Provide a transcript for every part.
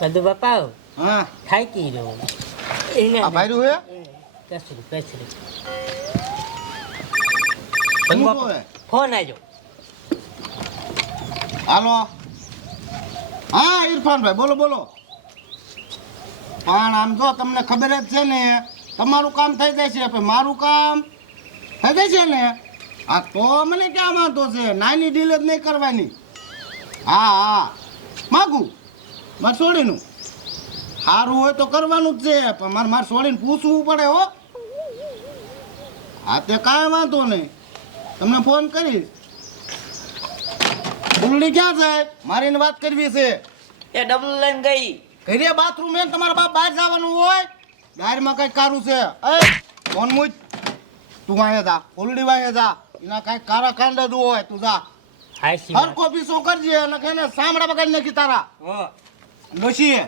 બધું બાપા હા થાકી રહ્યો એને આ ભાઈરું હે કસરું કસરું બધું જોવે? ફોન આજો હાલો હા ઇરફાનભાઈ બોલો બોલો પણ આમ જો તમને ખબર જ છે ને તમારું કામ થઈ જાય છે પણ મારું કામ થઈ જાય છે ને આ તો મને ક્યાં વાંધો છે નાની ડીલ જ નહીં કરવાની હા હા માગું મારે છોડીનું સારું હોય તો કરવાનું જ છે પણ મારે મારે છોડીને પૂછવું પડે હો. હા તે કાંઈ વાંધો નહીં. તમને ફોન કરીશ. ફૂલડી ક્યાં સાહેબ મારીને વાત કરવી છે. એ ડબલ લઈને ગઈ. ઘરે બાથરૂમ એને તમારા બાપ બહાર જવાનું હોય? ગાડીમાં કંઈક કારું છે. એ ફોન મુજ તું વાંહે જા. ફૂલડી વાંહે જા. એના કાંઈક કારા કાંડ જ હોય. તું જા. હર કોપી કોપીસો કરજે અને સામડા બગાડી નાખી તારા. ડોશી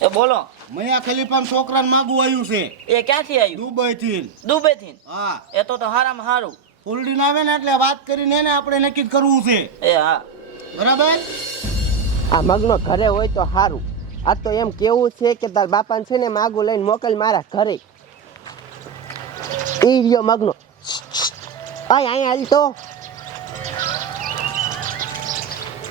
એ બોલો. મયા ખલીફાન છોકરાને માગું આવ્યું છે. એ ક્યાંથી આવ્યું? દુબઈ થી દુબઈ થી હા. એ તો તો હારામાં હારું. ફૂલડી ના આવે ને એટલે વાત કરીને એને આપણે નક્કી કરવું છે. એ હા. બરાબર? આ મગનો ઘરે હોય તો સારું આ તો એમ કેવું છે કે તાર બાપાને છે ને માગું લઈને મોકલ મારા ઘરે. ઈ રહ્યો મગનો. આય અહીંયા હાલ તો.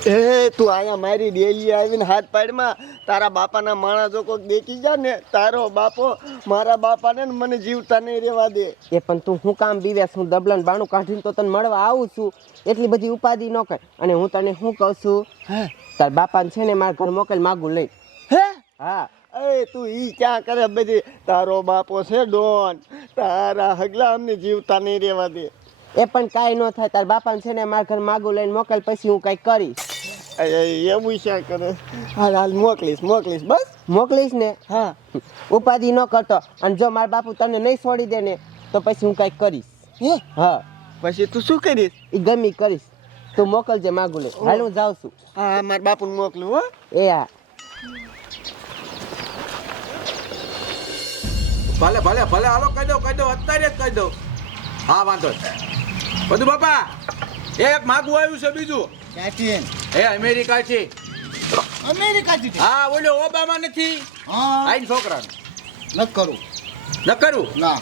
એ તું અહીંયા મારી ડેલી આવીને હાથ પાડમાં. તારા બાપાના માણસ જો કોઈક દેખી જા ને તારો બાપો મારા બાપાને ને મને જીવતા નહીં રહેવા દે. એ પણ તું હું કામ બીવેસ હું દબલન બાણું કાઢીને તો તને મળવા આવું છું. એટલી બધી ઉપાધિ ન કર. અને હું તને શું કહું છું? તાર બાપાને છે ને મારા ઘર મોકલ માગું લઈ. હે? હા. અરે તું ઈ ક્યાં કરે બધી? તારો બાપો છે ડોન. તારા હગલા અમને જીવતા નહીં રહેવા દે. એ પણ કાંઈ ન થાય. તાર બાપાને છે ને મારા ઘર માગું લઈને મોકલ પછી હું કાંઈ કરીશ. એવું છે કરે. હાલ હાલ મોકલીશ મોકલીશ બસ. મોકલીશ ને? હા. ઉપાધિ ન કરતો. અને જો મારા બાપુ તને નહીં છોડી દે ને તો પછી હું કંઈક કરીશ. હા? પછી તું શું કરીશ? એ ગમી કરીશ. તું મોકલજે માગું લે. હાલ હું જાઉં છું. હા મારા બાપુને મોકલું હો. એ હા. ભલે ભલે ભલે હાલો કહી દો કહી દો અત્યારે જ કહી દો. હા વાંધો નહીં. બધું બાપા એક માગું આવ્યું છે બીજું. ક્યાંથી એ અમેરિકા છે. અમેરિકાથી છે. હા બોલો ઓબામા નથી. હા. આઈન છોકરા ન કરું. ન કરું? ના.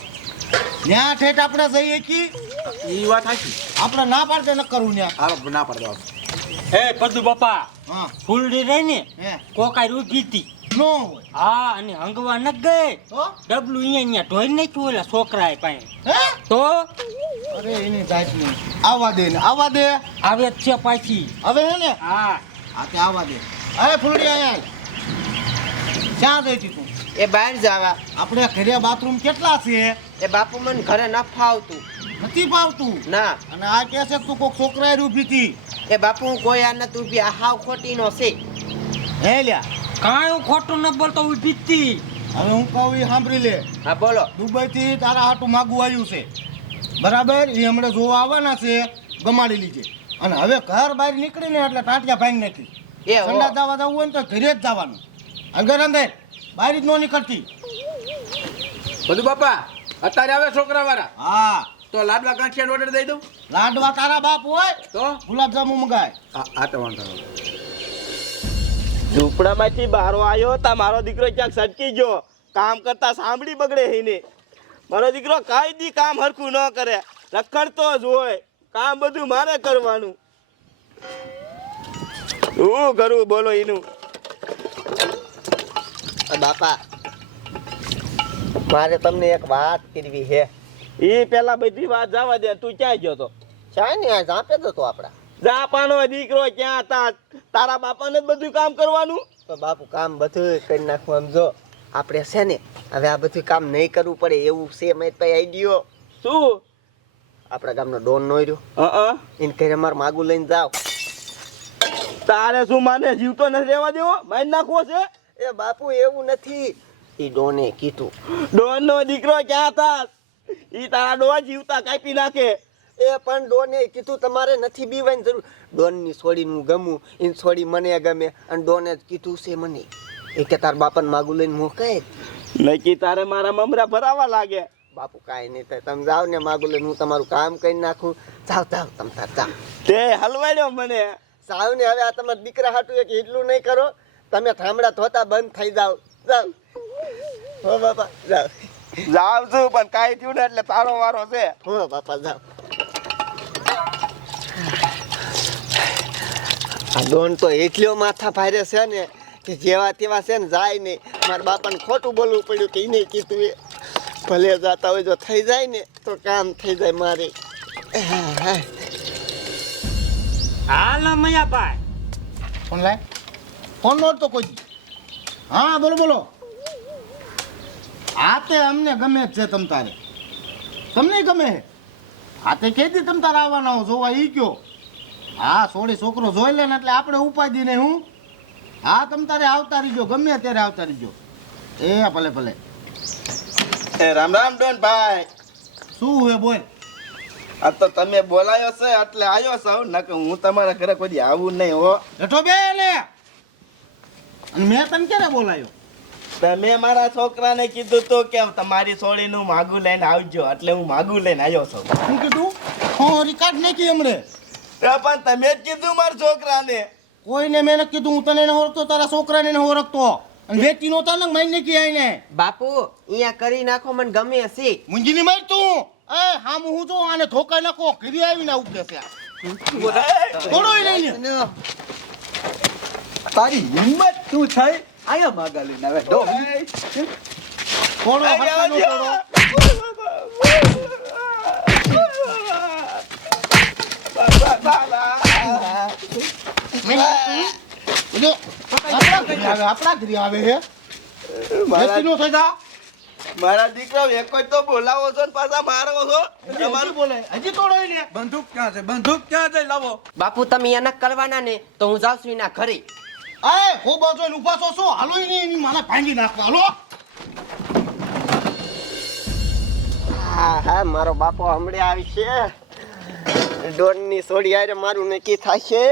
ન્યા ઠેઠ આપણે જઈએ કી? એ વાત સાચી આપણે ના પાડતે ન કરું ન્યા. હાલો ના પડે હે પદુ બાપા હા. ફૂલડી રહી ને હે. કોકાઈ ઊભી હતી. નો હોય. હા અને હંગવા ન ગઈ. તો ડબલું અહીંયા અહીંયા ઢોઈ નાખ્યું ઓલા છોકરાએ પાસે. તો? અરે એની જાતની આવવા દે ને આવવા દે. આવે છે પાછી. હવે હે ને? હા. હા તે આવવા દે. અરે ફૂલડી આયા ક્યાં જઈ તી? એ બહાર જવા. આપણે ઘરે બાથરૂમ કેટલા છે? એ બાપુ મને ઘરે ન ફાવતું. નથી ફાવતું? ના. અને આ કહે છે તું કોઈ છોકરા ઊભી હતી. એ બાપુ હું કોઈ આ નતું ઊભી આ હાવ ખોટી નો છે. હે લ્યા. કાંઈ હું ખોટું ન બોલતો ઊભી હતી હવે હું કહું એ સાંભળી લે. હા બોલો. દુબઈ થી તારા હાટું માગું આવ્યું છે. બરાબર? એ હમણાં જોવા આવવાના છે ગમાડી લીજે. અને હવે ઘર બહાર નીકળીને એટલે ટાંટિયા ભાઈ નથી એ. ઠંડા જવા જવું હોય ને તો ઘરે જ જવાનું. અંદર અંદર બહાર જ ન નીકળતી. બધું બાપા અત્યારે આવે છોકરા વાળા હા. તો લાડવા ગાંઠિયાનો ઓર્ડર દઈ દઉં? લાડવા તારા બાપ હોય તો? ગુલાબજાંબુ મંગાય. હા તો વાંધો. ઝૂંપડામાંથી બારો આવ્યો તા મારો દીકરો ક્યાંક સટકી ગયો. કામ કરતા સાંભળી બગડે એને. મારો દીકરો કાંઈ દી કામ હરખું ન કરે. રખડતો જ હોય. કામ બધું મારે કરવાનું. શું કરું બોલો એનું બાપા મારે તમને એક વાત કરવી છે. એ પેલા બધી વાત જવા દે તું ક્યાં ગયો તો? ક્યાં ને જાપે તો તો આપડા. જાપાનો દીકરો ક્યાં હતા તારા બાપાને જ બધું કામ કરવાનું? તો બાપુ કામ બધું કરી નાખવું આમ જો. આપણે છે ને હવે આ બધું કામ નહીં કરવું પડે એવું છે મેં પાસે આઈડિયો શું? આપણા ગામનો ડોન નો રહ્યો. એને ઘરે માર માગું લઈને જાવ તારે શું માને જીવતો નથી રહેવા દેવો? મારી નાખવો છે? એ બાપુ એવું નથી. એ ડોને કીધું. ડોન નો દીકરો ક્યાં હતા? એ તારા ડોન જીવતા કાપી નાખે? એ પણ ડોને કીધું તમારે નથી બીવાની જરૂર. ડોનની છોડીને હું ગમું એની છોડી મને ગમે અને ડોને જ કીધું છે મને. એ કે તાર બાપાને માગું લઈને મોકે નક્કી તારે મારા મમરા ભરાવા લાગે. બાપુ કાંઈ નહીં થાય. તમે જાઓ ને માગું લઈને હું તમારું કામ કરી નાખું. જાઓ જાઓ તમે તાર જાઓ. તે હલવાડ્યો મને. સાવ ને હવે આ તમારા દીકરા હાટું એક એટલું નહીં કરો. તમે થાંભળા ધોતા બંધ થઈ જાવ જાવ હો બાપા જાવ જાવ છું પણ કાંઈ થયું ને એટલે તારો વારો છે. હો બાપા જાવ આ ડોન તો એટલો માથા ફાયરે છે ને. કે જેવા તેવા છે ને જાય નહીં. મારા બાપાને ખોટું બોલવું પડ્યું કે એને કીધું એ. ભલે જાતા હોય જો થઈ જાય ને તો કામ થઈ જાય મારે. હાલ મૈયાભાઈ. ફોન લાય. ફોન નોટ તો કોઈ. હા બોલો બોલો. આ તે અમને ગમે જ છે તમ તારે. તમને ગમે છે? આ તે કેદી તમ તારે આવવાના હો? જોવા ઈ કયો હા સોળી છોકરો જોઈ લે ને એટલે આપણે ઉપાધી નહીં હું હા તમ તારે આવતા રહીજો ગમે ત્યારે આવતા રહીજો એ ભલે ભલે. એ રામ રામ ડોન ભાઈ. શું હે બોલ? આ તો તમે બોલાયો છે એટલે આવ્યો છો. નકર હું તમારા ઘરે કોઈ આવું નહીં હો. બેઠો બે લે. અને મેં તને ક્યારે બોલાયો? તમે મારા છોકરાને કીધું તો કે તમારી સોળીનું માગું લઈને આવજો એટલે હું માગું લઈને આવ્યો છું. શું કીધું? હું રિકાર્ડ નહીં હમણે. તો પણ તમે જ કીધું મારા છોકરાને. કોઈને મેં કીધું હું તને ન ઓળખતો તારા છોકરાને ન ઓળખતો. અને વેચી નો તાને મારી નાખી આઈને બાપુ અહીંયા કરી નાખો મને ગમે છે. મુંજીની માર તું. એ હામ હું જો આને ધોકા નાખો ઘરી આવીને આવું કે છે થોડો નહીં ને. તારી હિંમત તું છે આયા માગા લઈને આવે ડો. થોડો જો આપણા ઘરે આવે આપણા ઘરે આવે હે વેચી નો મારા દીકરા એક જ તો બોલાવો છો ને પાછા મારો છો? તમારું બોલે. હજી તોડો ને બંદૂક ક્યાં છે? બંદૂક ક્યાં છે? લાવો. બાપુ તમે એના કરવાના ને તો હું જાઉં છું એના ઘરે. અરે ખૂબ બાજુ ઊભા છો. છો હાલો નહીં એની માને ભાંગી નાખવા. હાલો. હા હા મારો બાપો હમણે આવી છે. ડોનની સોડી આરે મારું નક્કી થશે.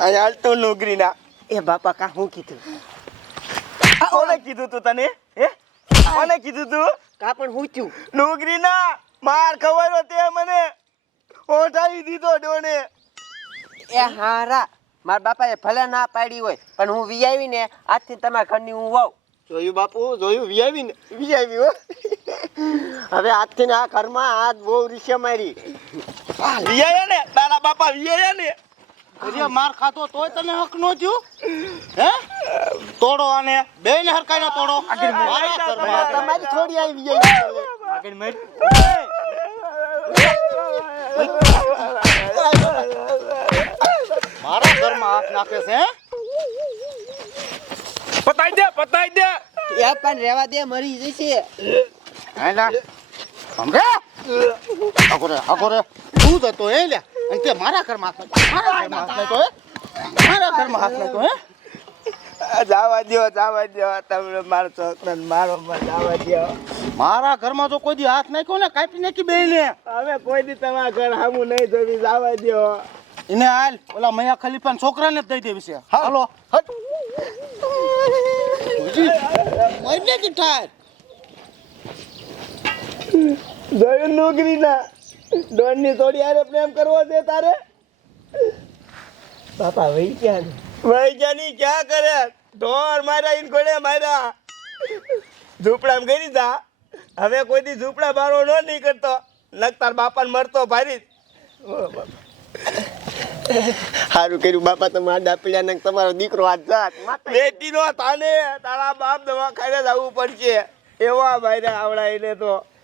અહીં હાલતો નોકરીના એ બાપા કા હું કીધું? કોને કીધું તું તને? હે? કોને કીધું તું? કા પણ હું છું. નોકરીના માર ખબર તે મને. ઓઢાવી દીધો ડોને એ હારા. મારા બાપાએ ભલે ના પાડી હોય પણ હું વી ને આજથી તમારા ઘરની હું વાવ જોયું બાપુ? જોયું? વીઆવી ને વીઆવી હો. હવે આજથી ને આ ઘરમાં હાથ બહુ રીસે મારી. વીઆયા ને? તારા બાપા વીઆયા ને? હજી માર ખાતો તોય તને હક નો થયું? હે? તોડો આને. બે ને હરકાઈ ના તોડો તમારી થોડી આવી વીઆવી મારા ઘરમાં હાથ નાખે છે હે? પતાઈ દે પતાઈ દે. એ પણ રેવા દે મરી જશે. હેલા સમજે આગોરે આગોરે તું જતો હે લ્યા. અને તે મારા ઘરમાં હાથ નાખ્યો. મારા ઘરમાં હાથ નાખ્યો હે? જવા દો જાવા દો તમે મારો છોકરાને મારો જાવા દો મારા ઘરમાં તો કોઈ દી હાથ નાખ્યો ને કાપી નાખી બે ને હવે કોઈ દી તમારા ઘર સામું નહીં જોવી જવા દો એને હાલ ઓલા મૈયા ખલીફા છોકરાને જ દઈ દેવી છે. હાલો હટ. મરને કે ઠાર. જોયું નોકરી ના ડોનની થોડી હારે પ્રેમ કરવો છે તારે? બાપા વહી ક્યાં ને. વહી ક્યાં ની ક્યાં કરે? ઢોર માર્યા ઇન ઘોડે માર્યા. ઝૂંપડામાં ગઈ જા હવે કોઈ દી ઝૂંપડા બારો નો નીકળતો. નકતાર બાપાને મરતો ભારી. સારું કર્યું બાપા તમે આડા પીડ્યા ને તમારો દીકરો આ જાત. બેટી નો તાને તારા બાપ દવાખાને જવું પડશે. એવા ભાઈને આવડા એને તો.